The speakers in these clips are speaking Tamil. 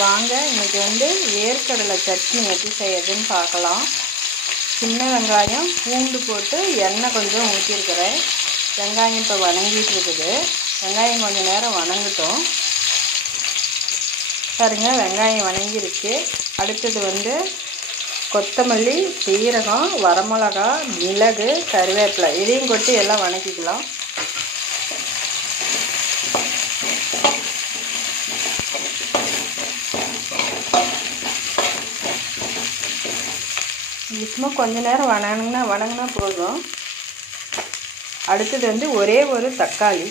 வாங்க இன்றைக்கி வேர்க்கடலை சட்னி எப்படி செய்யறதுன்னு பார்க்கலாம். சின்ன வெங்காயம் பூண்டு போட்டு எண்ணெய் கொஞ்சம் ஊற்றிருக்கிறேன். வெங்காயம் இப்போ வணங்கிட்டு இருக்குது. வெங்காயம் கொஞ்சம் நேரம் வணங்கட்டும். பாருங்க, வெங்காயம் வணங்கிருச்சு. அடுத்தது கொத்தமல்லி, சீரகம், வரமிளகா, மிளகு, கருவேப்பிலை இதையும் கொட்டி எல்லாம் வணக்கிக்கலாம். சும்மா கொஞ்ச நேரம் வணங்கினா போதும். அடுத்தது ஒரே ஒரு தக்காளி,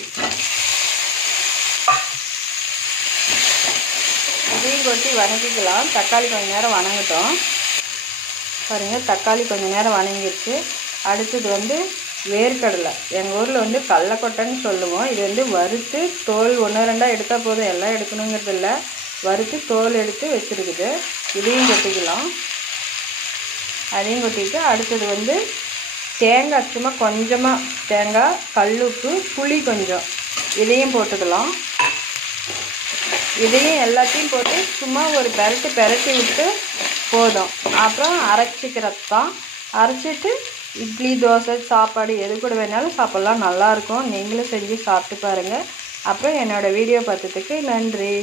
இதையும் கொட்டி வணக்கிக்கலாம். தக்காளி கொஞ்சம் நேரம் வணங்கட்டும். பாருங்கள், தக்காளி கொஞ்சம் நேரம் வணங்கிடுச்சு. அடுத்தது வேர்க்கடலை. எங்கள் ஊரில் கடலைக்கொட்டைன்னு சொல்லுவோம். இது வறுத்து தோல் 1-2 எடுத்தால் போதும், எல்லாம் எடுக்கணுங்கிறது இல்லை. வறுத்து தோல் எடுத்து வச்சுருக்குது. இதையும் கொட்டிக்கலாம். அதையும் கொட்டிட்டு அடுத்தது தேங்காய், சும்மா கொஞ்சமாக தேங்காய், கல்லுப்பு, புளி கொஞ்சம், இதையும் போட்டுக்கலாம். இதையும் எல்லாத்தையும் போட்டு சும்மா ஒரு பெரட்டி விட்டு போதும். அப்புறம் அரைச்சிக்கிறது தான். அரைச்சிட்டு இட்லி, தோசை, சாப்பாடு எது கூட வேணாலும் சாப்பிட்லாம். நல்லாயிருக்கும். நீங்களும் செஞ்சு சாப்பிட்டு பாருங்கள். அப்புறம் என்னோடய வீடியோ பார்த்ததுக்கு நன்றி.